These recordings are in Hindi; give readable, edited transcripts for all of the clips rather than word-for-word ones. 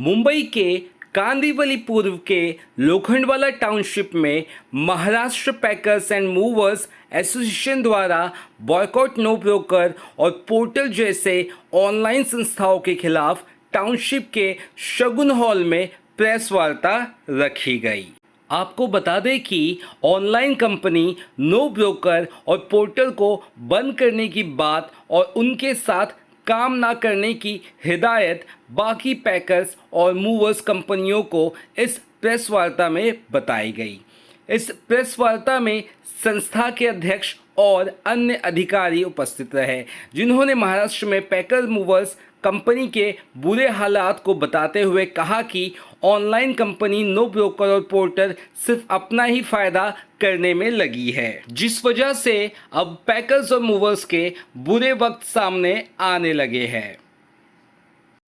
मुंबई के कांदिवली पूर्व के लोखंडवाला टाउनशिप में Maharashtra packers and movers association द्वारा बॉयकॉट नो ब्रोकर और पोर्टल जैसे ऑनलाइन संस्थाओं के खिलाफ टाउनशिप के शगुन हॉल में प्रेस वार्ता रखी गई। आपको बता दें कि ऑनलाइन कंपनी नो ब्रोकर और पोर्टल को बंद करने की बात और उनके साथ काम ना करने की हिदायत बाकी पैकर्स और मूवर्स कंपनियों को इस प्रेस वार्ता में बताई गई। इस प्रेस वार्ता में संस्था के अध्यक्ष और अन्य अधिकारी उपस्थित रहे, जिन्होंने महाराष्ट्र में पैकर मूवर्स कंपनी के बुरे हालात को बताते हुए कहा कि ऑनलाइन कंपनी नो ब्रोकर और पोर्टल सिर्फ अपना ही फायदा करने में लगी है, जिस वजह से अब पैकर्स और मूवर्स के बुरे वक्त सामने आने लगे हैं।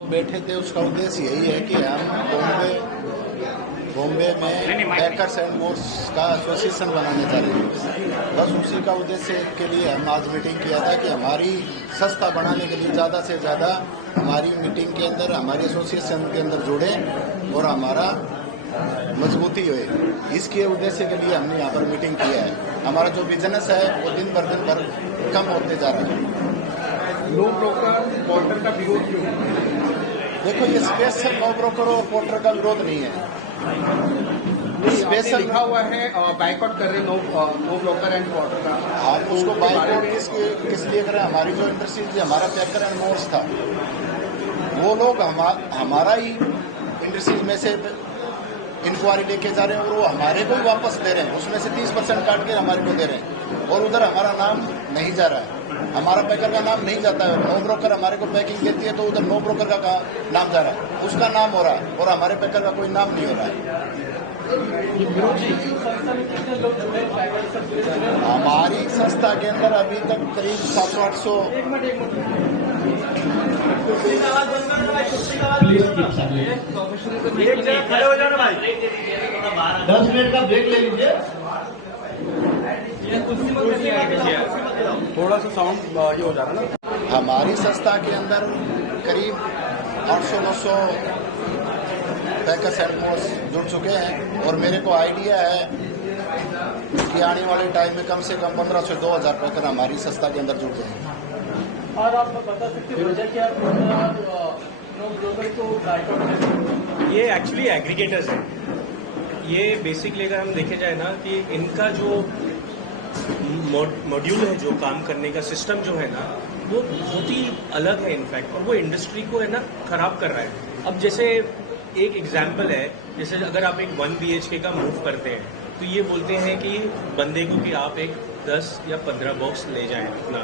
बैठे थे, उसका उद्देश्य यही है कि हम बॉम्बे में पैकर्स एंड मूवर्स का एसोसिएशन बनाने चाहते हैं। बस उसी का उद्देश्य के लिए हम आज मीटिंग किया था कि हमारी संस्था बनाने के लिए ज़्यादा से ज़्यादा हमारी मीटिंग के अंदर, हमारी एसोसिएशन के अंदर जुड़े और हमारा मजबूती हुए। इसके उद्देश्य के लिए हमने यहाँ पर मीटिंग किया है। हमारा जो बिजनेस है वो दिन भर कम होते जा रहा है। नो ब्रोकर पोर्टल का विरोध क्यों? देखो, ये स्पेशल नो ब्रोकर और पोर्टल का विरोध नहीं है। स्पेशल लिखा हुआ है बाइकआउट कर रहे नो ब्रोकर एंड पोर्टल का। आप उसको बाइकआउट किस लिए करें? हमारी जो इंडस्ट्रीज, हमारा पैकर एंड मूवर्स था, वो लोग हमारा ही इंडस्ट्रीज में से इंक्वायरी लेके जा रहे हैं और वो हमारे को ही वापस दे रहे हैं। उसमें से 30% काट के हमारे को दे रहे हैं और उधर हमारा नाम नहीं जा रहा है, हमारा पैकर का नाम नहीं जाता है। नो ब्रोकर हमारे को पैकिंग देती है तो उधर नो ब्रोकर का नाम जा रहा है, उसका नाम हो रहा है और हमारे पैकर का कोई नाम नहीं हो रहा है। हमारी संस्था के अंदर अभी तक करीब 700-800 10 मिनट का ब्रेक ले लीजिए। थोड़ा सा साउंड ये हो जा रहा है ना। हमारी संस्था के अंदर करीब 800-900 पैकर्स एंड मूवर्स जुड़ चुके हैं और मेरे को आइडिया है कि आने वाले टाइम में कम से कम 1500 से 2000 पैकर हमारी संस्था के अंदर जुड़ जाएंगे। और आप बता सकते हैं वजह क्या नो ब्रोकर को बाइकआउट? ये एक्चुअली एग्रीगेटर्स हैं। ये बेसिकली अगर हम देखे जाए ना कि इनका जो मॉड्यूल है, जो काम करने का सिस्टम जो है ना, वो बहुत ही अलग है इनफैक्ट, और वो इंडस्ट्री को है ना खराब कर रहा है। अब जैसे एक एग्जाम्पल है, जैसे अगर आप एक 1 BHK का मूव करते हैं तो ये बोलते हैं कि बंदे को कि आप एक 10 या 15 बॉक्स ले जाएं अपना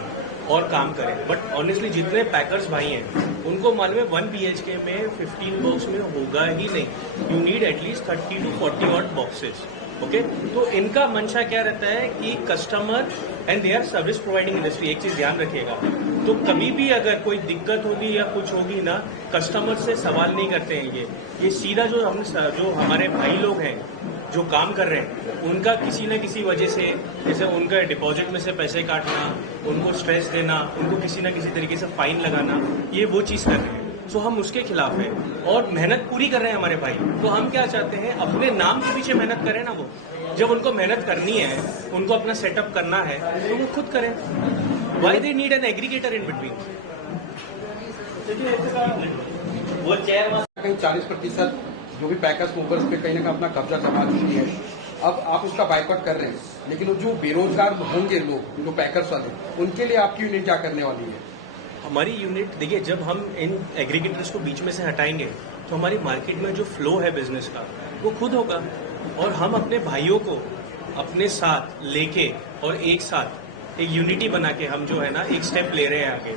और काम करें, बट ऑनेस्टली जितने पैकर्स भाई हैं उनको मालूम है 1 BHK में 15 बॉक्स में होगा ही नहीं। You need at least 30 to 40 out boxes. Okay, तो इनका मंशा क्या रहता है कि customer and they are service providing industry. एक चीज ध्यान रखिएगा, तो कभी भी अगर कोई दिक्कत होगी या कुछ होगी ना, कस्टमर से सवाल नहीं करते हैं। ये सीधा जो हमारे भाई लोग हैं जो काम कर रहे हैं, उनका किसी न किसी वजह से, जैसे उनका डिपॉजिट में से पैसे काटना, उनको स्ट्रेस देना, उनको किसी न किसी तरीके से फाइन लगाना, ये वो चीज कर रहे हैं। सो हम उसके खिलाफ हैं और मेहनत पूरी कर रहे हैं हमारे भाई। तो हम क्या चाहते हैं, अपने नाम के पीछे मेहनत करें ना। वो जब उनको मेहनत करनी है, उनको अपना सेटअप करना है, तो वो खुद करें। Why they need an aggregator in between? वो कहीं 40% जो भी पैकर्स मूवर्स पे कहीं ना कहीं अपना कब्जा जमा चुकी है। अब आप उसका बाइकआउट कर रहे हैं, लेकिन जो बेरोजगार होंगे लोग, जो पैकर्स वाले, उनके लिए आपकी यूनिट क्या करने वाली है? हमारी यूनिट देखिए, जब हम इन एग्रीगेटर्स को बीच में से हटाएंगे तो हमारी मार्केट में जो फ्लो है बिजनेस का, वो खुद होगा। और हम अपने भाइयों को अपने साथ लेके और एक साथ एक यूनिटी बना के हम जो है ना एक स्टेप ले रहे हैं आगे,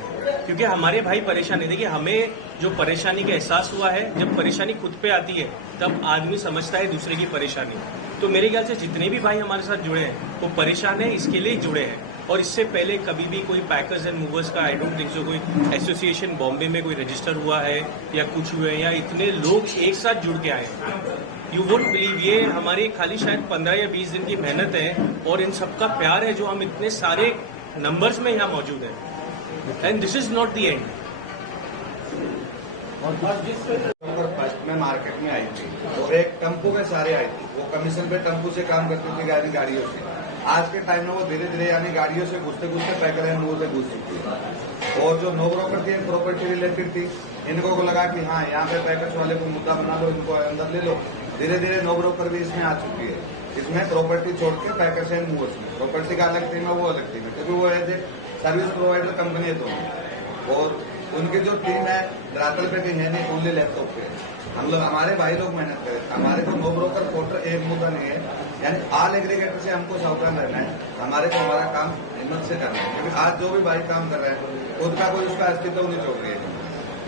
क्योंकि हमारे भाई परेशान है। देखिए, हमें जो परेशानी का एहसास हुआ है, जब परेशानी खुद पे आती है तब आदमी समझता है दूसरे की परेशानी। तो मेरे ख्याल से जितने भी भाई हमारे साथ जुड़े हैं वो परेशान है, इसके लिए जुड़े हैं। और इससे पहले कभी भी कोई पैकर्स एंड मूवर्स का आई डोंट थिंक सो कोई एसोसिएशन बॉम्बे में कोई रजिस्टर हुआ है या कुछ हुए या इतने लोग एक साथ जुड़ के आए। यू वोंट बिलीव, ये हमारी खाली शायद 15 या 20 दिन की मेहनत है और इन सबका प्यार है जो हम इतने सारे नंबर्स में यहाँ मौजूद हैं। And this is not the end. और जिस में मार्केट में आई थी, तो एक टेम्पो के सारे आई थी। वो कमीशन पे टेम्पो से काम करती थी गाड़ियों से। आज के टाइम में वो धीरे धीरे यानी गाड़ियों से घुसते घुसते पैकर एंड मूव से घुस चुकी है। और जो नो ब्रोकर थी प्रॉपर्टी रिलेटेड थी, इनको को लगा कि हाँ यहाँ पे पैकर्स वाले को मुद्दा बना लो, इनको अंदर ले लो। धीरे धीरे नो ब्रोकर भी इसमें आ चुकी है। इसमें प्रॉपर्टी छोड़ के पैकर्स एंड मूवर्स में प्रॉपर्टी का अलग टीम है, वो अलग टीम है, क्योंकि वो as a service provider company है दोनों। और उनकी जो टीम है धरातल पे कहीं है नहीं, ओनली लैपटॉप पे। हम लोग हमारे भाई लोग मेहनत करें, हमारे को नो ब्रोकर पोर्टर एक मुद्दा नहीं है, यानी ऑल एग्रीगेटर से हमको सावधान रहना है। हमारे को हमारा काम हिम्मत से करना है, क्योंकि आज जो भी भाई काम कर रहे हैं खुद का कोई उसका अस्तित्व नहीं छोड़ रही है,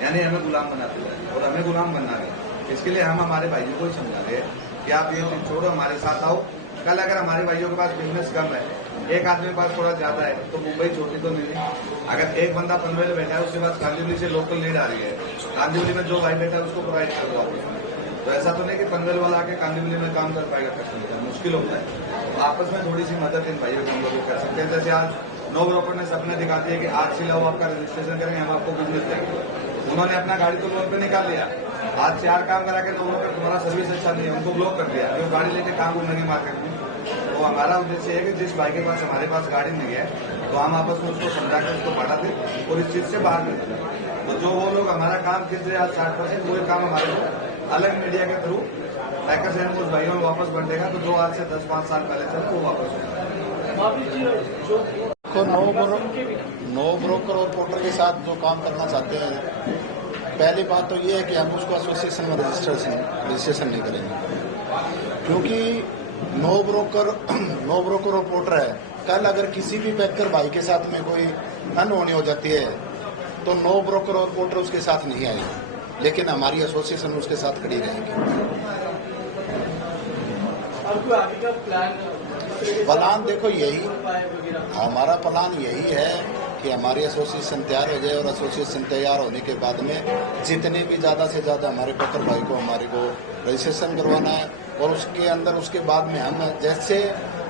यानी हमें गुलाम बनाते हैं और हमें गुलाम बनना है। इसके लिए हम हमारे भाइयों को समझा रहे हैं कि आप ये चीज छोड़ो, हमारे साथ आओ। कल अगर हमारे भाइयों के पास बिजनेस कम है, एक आदमी के पास थोड़ा ज्यादा है, तो मुंबई छोटी तो नहीं। अगर एक बंदा पनवेल में बैठा है, उसके पास कांदिवली से लोकल लीड आ रही है, कांदिवली में जो भाई बैठा है उसको प्रोवाइड कर दो आप। तो ऐसा तो नहीं कि पनवेल वाला आके कांदिवली में काम कर पाएगा, कस्टमर मुश्किल होता है। तो आपस में थोड़ी सी मदद इन भाइयों को हम लोग कर सकते हैं। जैसे आज नो ब्रोकर ने सपने दिखा दिए कि आज से लाओ आपका रजिस्ट्रेशन करेंगे, हम आपको बिजनेस देंगे। उन्होंने अपना गाड़ी तो लोन पे निकाल लिया, आज 4 काम करा के लोगों पे तुम्हारा सर्विस अच्छा नहीं है, उनको ब्लॉक कर दिया, जो गाड़ी लेके काम घूमने मार्केट में। तो हमारा उद्देश्य है कि जिस भाई के पास हमारे पास गाड़ी नहीं है, तो हम आपस में उसको समझा कर उसको बढ़ा दें और इस चीज से बाहर निकलें। तो जो वो लोग हमारा काम खींच रहे आज 60%, वो काम हमारे को अलग मीडिया के थ्रू पैकर्स एंड मूव्स भाइयों में वापस बढ़ेगा। तो जो आज से 10-5 साल पहले चला वो वापस तो नो ब्रोकर और पोर्टर के साथ जो काम करना चाहते हैं, पहली बात तो ये है कि हम उसको एसोसिएशन में रजिस्ट्रेशन नहीं करेंगे, क्योंकि नो ब्रोकर और पोर्टर है। कल अगर किसी भी पैकर भाई के साथ में कोई अनहोनी हो जाती है, तो नो ब्रोकर और पोर्टर उसके साथ नहीं आएंगे, लेकिन हमारी एसोसिएशन उसके साथ खड़ी रहेगी। प्लान देखो यही, हमारा प्लान यही है कि हमारी एसोसिएशन तैयार हो जाए, और एसोसिएशन तैयार होने के बाद में जितने भी ज्यादा से ज्यादा हमारे पत्र भाई को हमारे को रजिस्ट्रेशन करवाना है, और उसके अंदर उसके बाद में हम जैसे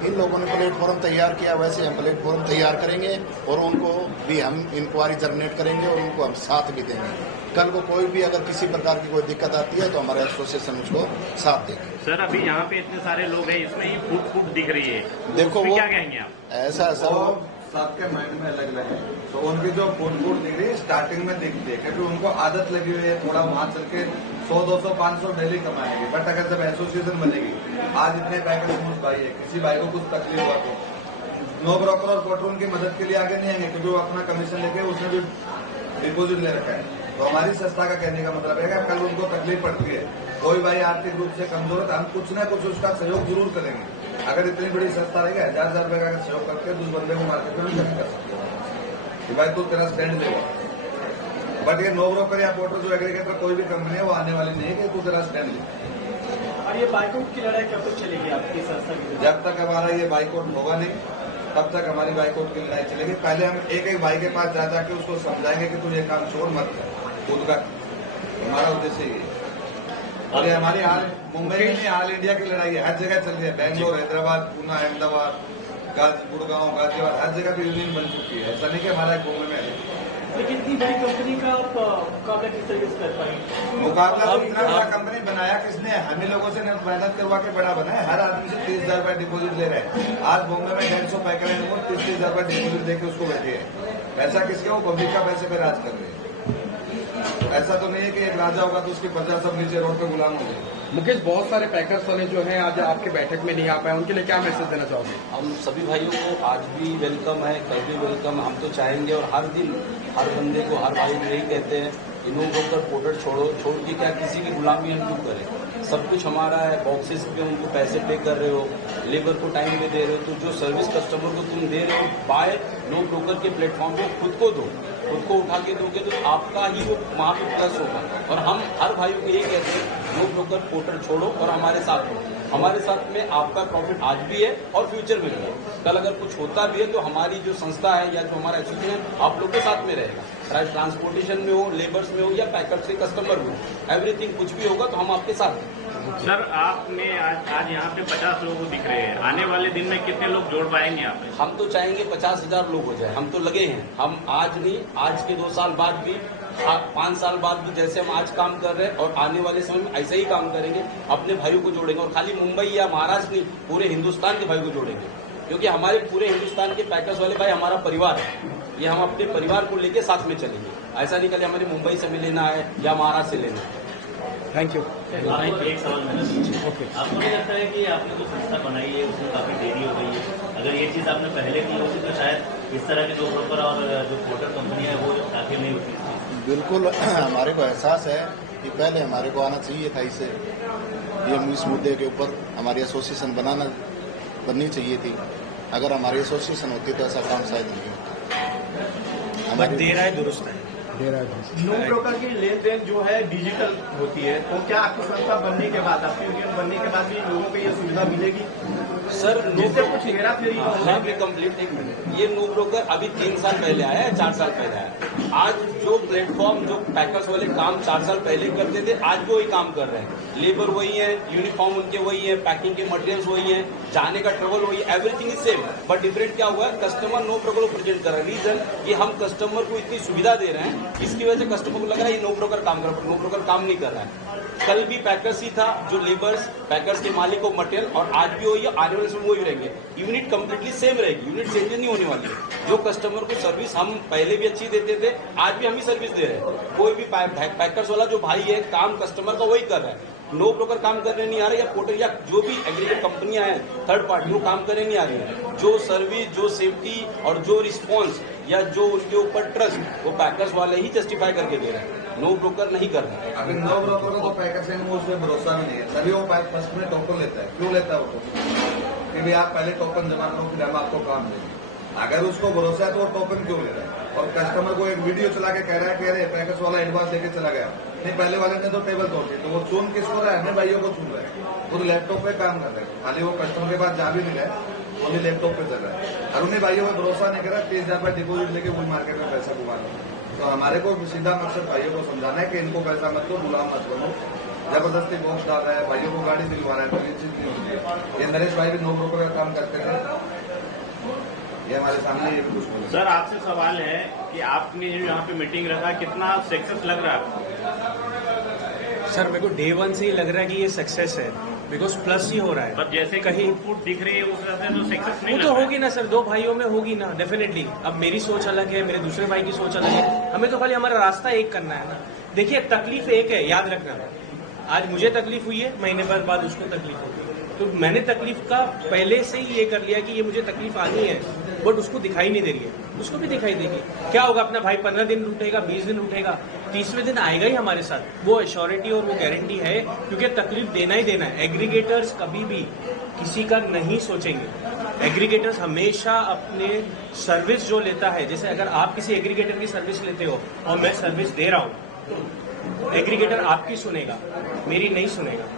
इन लोगों ने प्लेटफॉर्म तैयार किया वैसे हम प्लेटफॉर्म तैयार करेंगे, और उनको भी हम इंक्वायरी जनरेट करेंगे और उनको हम साथ भी देंगे। कल को कोई भी अगर किसी प्रकार की कोई दिक्कत आती है तो हमारा एसोसिएशन उसको साथ देंगे। सर अभी यहाँ पे इतने सारे लोग हैं, इसमें ही फूट दिख रही है, देखो वो क्या कहेंगे आप? ऐसा सबके माइंड में अलग अलग है। तो उनकी जो फूट दिख रही है स्टार्टिंग में दिखती है, क्योंकि उनको आदत लगी हुई है थोड़ा वहां चल के 100, 200, 500 डेली कमाएंगे। बट अगर जब एसोसिएशन बनेगी, आज इतने पैकेज भाई है, किसी भाई को कुछ तकलीफ हुआ तो नो ब्रोकर और पोर्टर उनकी मदद के लिए आगे नहीं आएंगे, क्योंकि वो अपना कमीशन लेके उसने भी डिपोजिट ले रखा है। तो हमारी संस्था का कहने का मतलब है कि कल उनको तकलीफ पड़ती है, कोई भाई आर्थिक रूप से कमजोर है, तो हम कुछ ना कुछ उसका सहयोग जरूर करेंगे। अगर इतनी बड़ी संस्था रहेगी, 1000 रुपए का सहयोग करके उस बंदे को मार्केट में नहीं कर सकते कि भाई तू तेरा स्टैंड लेगा। बट ये नो ब्रोकर या पोर्टर जो एग्रीगेटर कोई भी कंपनी है, वो आने वाली नहीं है कि तू तेरा स्टैंड ले। और ये बाइकआउट की लड़ाई कब तक चलेगी आपकी संस्था की? जब तक हमारा ये बाइकआउट होगा नहीं, तब तक हमारी बाइकआउट की लड़ाई चलेगी। पहले हम एक भाई के पास जा जाके उसको समझाएंगे कि तू ये काम छोड़ मत कर खुद का। हमारा उद्देश्य ये है। और ये हमारी मुंबई में नहीं, ऑल इंडिया की लड़ाई है, हर जगह चल रही है। बैंगलोर, हैदराबाद, पूना, अहमदाबाद, गुड़गांव, गाजियाबाद, हर जगह भी यूनियन बन चुकी है। ऐसा नहीं कि हमारा मुंबई में है। लेकिन इतनी बड़ी कंपनी का आप मुकाबला किस तरीके से कर पाएंगे? मुकाबला तो इतना बड़ा कंपनी बनाया किसने? हमें लोगों से मेहनत करवा के बड़ा बना है। हर आदमी से 30,000 रुपए डिपोजिट ले रहे हैं। आज बॉम्बे में 150 पैकर है, 30,000 रुपए डिपोजिट देकर उसको बैठे हैं। पैसा किसके? वो पब्लिक का पैसे पे राज कर रहे हैं। ऐसा तो नहीं है कि एक राजा होगा तो उसकी प्रजा सब नीचे रोड पे गुलाम हो जाए। मुकेश, बहुत सारे पैकर्स वाले जो हैं आज आपके बैठक में नहीं आ पाए, उनके लिए क्या मैसेज देना चाहोगे? हम सभी भाइयों को आज भी वेलकम है, कल भी वेलकम। हम तो चाहेंगे और हर दिन हर बंदे को, हर भाई को यही कहते हैं, नो ब्रोकर पोर्टर छोड़ के क्या किसी की गुलामी हम क्यों करें? सब कुछ हमारा है। बॉक्सेस पे उनको पैसे पे कर रहे हो, लेबर को टाइम पे दे रहे हो, तो जो सर्विस कस्टमर को तुम दे रहे हो बाय नो ब्रोकर के प्लेटफॉर्म पे खुद को दो, खुद को उठा के दोगे तो आपका ही वो वहाँ पे प्लस होगा। और हम हर भाई को ये कहते हैं, नो ब्रोकर पोर्टर छोड़ो और हमारे साथ हो। हमारे साथ में आपका प्रॉफिट आज भी है और फ्यूचर में भी है। कल अगर कुछ होता भी है तो हमारी जो संस्था है या जो हमारा एसोसिएशन है आप लोग के साथ में रहेगा। चाहे ट्रांसपोर्टेशन में हो, लेबर्स में हो या पैकर से कस्टमर में हो, एवरीथिंग कुछ भी होगा तो हम आपके साथ हैं। सर आपने आज यहाँ पे 50 लोग दिख रहे हैं, आने वाले दिन में कितने लोग जोड़ पाएंगे यहाँ पे? हम तो चाहेंगे 50,000 लोग हो जाए, हम तो लगे हैं। हम आज नहीं, आज के 2 साल बाद भी, 5 साल बाद भी जैसे हम आज काम कर रहे हैं और आने वाले समय में ऐसे ही काम करेंगे, अपने भाइयों को जोड़ेंगे और खाली मुंबई या महाराष्ट्र नहीं, पूरे हिंदुस्तान के भाइयों को जोड़ेंगे, क्योंकि हमारे पूरे हिंदुस्तान के पैकर्स वाले भाई हमारा परिवार है। ये हम अपने परिवार को लेके साथ में चलेंगे, ऐसा नहीं कल हमारे मुंबई से भी लेना है या महाराष्ट्र से लेना है। Thank you. एक सवाल मैंने ओके, आपको नहीं लगता है कि आपने जो संस्था बनाई है उसमें काफी देरी हो गई है? अगर ये चीज आपने पहले की होती तो शायद इस तरह के जो ब्रोकर और जो पोर्टल कंपनी है वो आगे नहीं होती। बिल्कुल हमारे को एहसास है कि पहले हमारे को आना चाहिए था इसे, ये इस मुद्दे के ऊपर हमारी एसोसिएशन बननी चाहिए थी। अगर हमारी एसोसिएशन होती तो ऐसा काम शायद नहीं होता। दे रहा है दुरुस्त है। नो ब्रोकर की लेन देन जो है डिजिटल होती है, तो क्या आपकी संस्था बनने के बाद, आपकी यूनियन बनने के बाद भी लोगों को ये सुविधा मिलेगी? सर जिससे कुछ हेरा फेरी मैं भी कंप्लीट, एक मिनट, ये नो ब्रोकर अभी 3 साल पहले आया है, 4 साल पहले आया। आज जो प्लेटफॉर्म जो पैकर्स वाले काम 4 साल पहले करते थे, आज भी वही काम कर रहे हैं। लेबर वही है, यूनिफॉर्म उनके वही है, पैकिंग के मटेरियल्स वही है, जाने का ट्रेवल वही है, everything is same. But different क्या हुआ है, कस्टमर नो ब्रोकर को प्रेजेंट कर रहा है। रीजन ये हम कस्टमर को इतनी सुविधा दे रहे हैं, इसकी वजह से कस्टमर को लग रहा है ये नो ब्रोकर काम कर रहा है, नो ब्रोकर काम नहीं कर रहा है। कल भी पैकर्स ही था, जो लेबर्स पैकर्स के मालिक को मटेरियल, और आज भी वही है, आने वाले समय वही रहेंगे। यूनिट कंप्लीटली सेम रहेगी, यूनिट चेंज नहीं होने वाली है। जो कस्टमर को सर्विस हम पहले भी अच्छी देते थे, आज भी हम ही सर्विस दे रहे हैं। कोई भी पैकर्स वाला जो भाई है, काम कस्टमर का वही कर रहा है। नो ब्रोकर काम करने नहीं आ रहे, या पोर्टल या जो भी एग्रीगेट कंपनियां हैं, थर्ड पार्टी, वो काम करने नहीं आ रही है। जो सर्विस, जो सेफ्टी और जो रिस्पॉन्स या जो उनके ऊपर ट्रस्ट, वो पैकर्स वाले ही जस्टिफाई करके दे रहे हैं, नो ब्रोकर नहीं कर रहे। अभी नो ब्रोकर को तो पैकर्स एंड मूव्स में भरोसा भी नहीं है, तभी वो फर्स्ट में टोकन लेता है। क्यों लेता है वो टोकन? कि भाई आप पहले टोकन जमा करो, फिर हम आपको काम देंगे। अगर उसको भरोसा है तो वो टोकन क्यों ले रहा है? और कस्टमर को एक वीडियो चला के कह रहा है पैकर्स वाला एडवांस देके चला गया, नहीं पहले वाले ने तो टेबल तोड़ दी, तो वो चुन किसको रहा है? हमें भाइयों को चुन रहा है। वो लैपटॉप पे काम कर रहे हैं, खाली वो कस्टमर के पास जा भी नहीं रहा है, ओनली लैपटॉप पे चल रहा है। और उन्हें भाइयों में भरोसा नहीं करा, 30,000 रुपये डिपोजिट लेके वही मार्केट में पैसा घुमा रहा। तो हमारे को सीधा मकसद भाइयों को समझाना है कि इनको पैसा मत दो, गुलाम मत बनो। जबरदस्ती बॉक्स डाल रहा है, भाइयों को गाड़ी दिलवा रहा है, तो ये चीज नहीं होती है। ये नरेश भाई भी नो ब्रोकर का काम करते हैं, ये हमारे सामने ये भी कुछ बोले। सर आपसे सवाल है कि आपने जो यहाँ पे मीटिंग रखा, कितना सक्सेस लग रहा है आपको? सर मेरे को डे 1 से ही लग रहा है कि ये सक्सेस है, बिकॉज प्लस ही हो रहा है। पर जैसे कहीं फूट दिख रही है उस तरह से तो सक्सेस नहीं वो लग तो रहा है। होगी ना सर, 2 भाइयों में होगी ना, डेफिनेटली। अब मेरी सोच अलग है, मेरे दूसरे भाई की सोच अलग है, हमें तो खाली हमारा रास्ता एक करना है ना। देखिए तकलीफ एक है, याद रखना, आज मुझे तकलीफ हुई है, महीने भर बाद उसको तकलीफ होगी, तो मैंने तकलीफ का पहले से ही ये कर लिया कि ये मुझे तकलीफ आनी है, बट उसको दिखाई नहीं दे रही है, उसको भी दिखाई देगी। क्या होगा, अपना भाई 15 दिन लूटेगा, 20 दिन लूटेगा, 30वें दिन आएगा ही हमारे साथ। वो एश्योरिटी और वो गारंटी है, क्योंकि तकलीफ देना ही देना है। एग्रीगेटर्स कभी भी किसी का नहीं सोचेंगे। एग्रीगेटर्स हमेशा अपने सर्विस जो लेता है, जैसे अगर आप किसी एग्रीगेटर की सर्विस लेते हो और मैं सर्विस दे रहा हूँ, एग्रीगेटर आपकी सुनेगा, मेरी नहीं सुनेगा।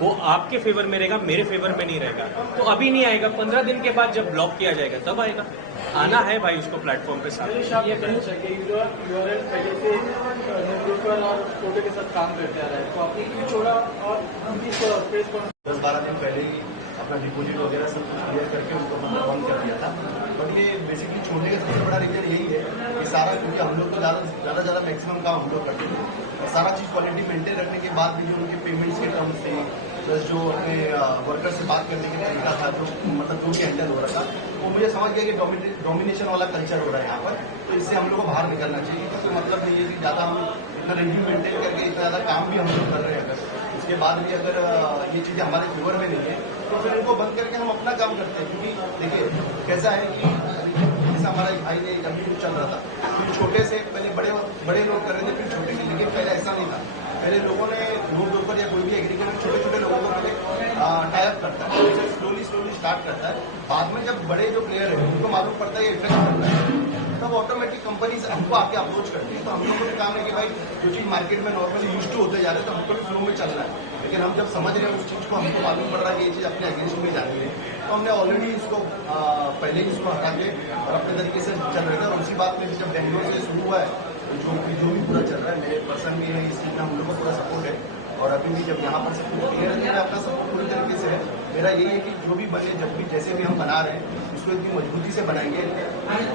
वो आपके फेवर में रहेगा, मेरे फेवर में नहीं रहेगा। तो अभी नहीं आएगा, 15 दिन के बाद जब ब्लॉक किया जाएगा तब आएगा। आना है भाई उसको प्लेटफॉर्म पे साथ। ये कहना चाहिए कि जो यूआरएल पहले से नो ब्रोकर और पोर्टल के साथ काम करते आ रहा है, तो आपने क्यों छोड़ा और इस प्रेस कॉन्फ्रेंस 10-12 दिन पहले ही अपना डिपोजिट वगैरह सब कुछ क्लियर करके उनको मतलब बंद कर दिया था। बट ये बेसिकली छोड़ने का सबसे बड़ा रीजन यही है कि सारा, क्योंकि हम लोग तो ज़्यादा मैक्सिमम काम हम लोग करते थे, और सारा चीज़ क्वालिटी मेंटेन रखने के बाद भी जो उनके पेमेंट्स के टर्म्स थे, प्लस जो अपने वर्कर से बात करने का तरीका था, जो मतलब जो भी हैंडल हो रहा था, वो मुझे समझ गया कि डोमिनेशन वाला कल्चर हो रहा है यहाँ पर। तो इससे हम लोग को बाहर निकलना चाहिए, क्योंकि मतलब नहीं है कि ज़्यादा हम इतना रिव्यू मेंटेन करके इतना ज़्यादा काम भी हम लोग कर रहे हैं, अगर इसके बाद भी अगर ये चीज़ें हमारे फेवर में नहीं है तो फिर इनको बंद करके हम अपना काम करते हैं। क्योंकि देखिए कैसा है कि जैसा हमारा एक भाई ने अभी चल रहा था, फिर छोटे से पहले बड़े लोग कर रहे थे, फिर छोटे से, लेकिन पहले ऐसा नहीं था। पहले लोगों ने नो ब्रोकर या कोई भी एग्रीकल्चर छोटे छोटे लोगों को पहले टाइप करता है, स्लोली स्टार्ट करता है। बाद में जब बड़े जो प्लेयर है उनको मालूम पड़ता है ये इफेक्ट करता है, तब ऑटोमेटिक कंपनीज हमको आके अप्रोच करती है। तो हम लोगों को काम है कि भाई जो चीज़ मार्केट में नॉर्मली यूज टू होते जा रहे हैं, तो हमको भी फ्लो में चल रहा है। लेकिन हम जब समझ रहे हैं उस चीज़ को, हमको मालूम पड़ रहा है कि ये चीज़ अपने अगेंस्ट में जानी है, तो हमने ऑलरेडी इसको पहले ही इसको हटा के और अपने तरीके से चल रहे थे। और उसी बात में जब बेंगलोर से शुरू हुआ है जो भी पूरा चल रहा है, मेरे पर्सन भी है इस चीज में, हम लोग का पूरा सपोर्ट है। और अभी भी जब यहाँ पर सब कुछ क्लियर है, मेरा अपना सपोर्ट पूरी तरीके से है। मेरा यही है कि जो भी बने, जब भी जैसे भी हम बना रहे हैं, उसको इतनी मजबूती से बनाएंगे,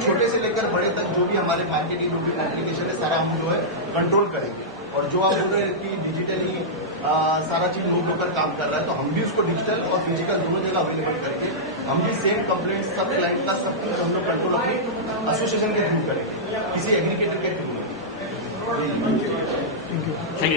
छोटे से लेकर बड़े तक जो भी हमारे मार्केटिंग, जो भी कॉम्प्लिकेशन है, सारा हम जो है कंट्रोल करेंगे। और जो आप बोल रहे हैं कि डिजिटली सारा चीज नो ब्रोकर काम कर रहा है, तो हम भी उसको डिजिटल और फिजिकल दोनों जगह अवेलेबल करके हम भी सेम कंप्लेंट सब क्लाइंट का सब कुछ हम लोग कंट्रोल अपनी एसोसिएशन के थ्रू करेंगे, किसी एग्रीगेटर के थ्रू नहीं।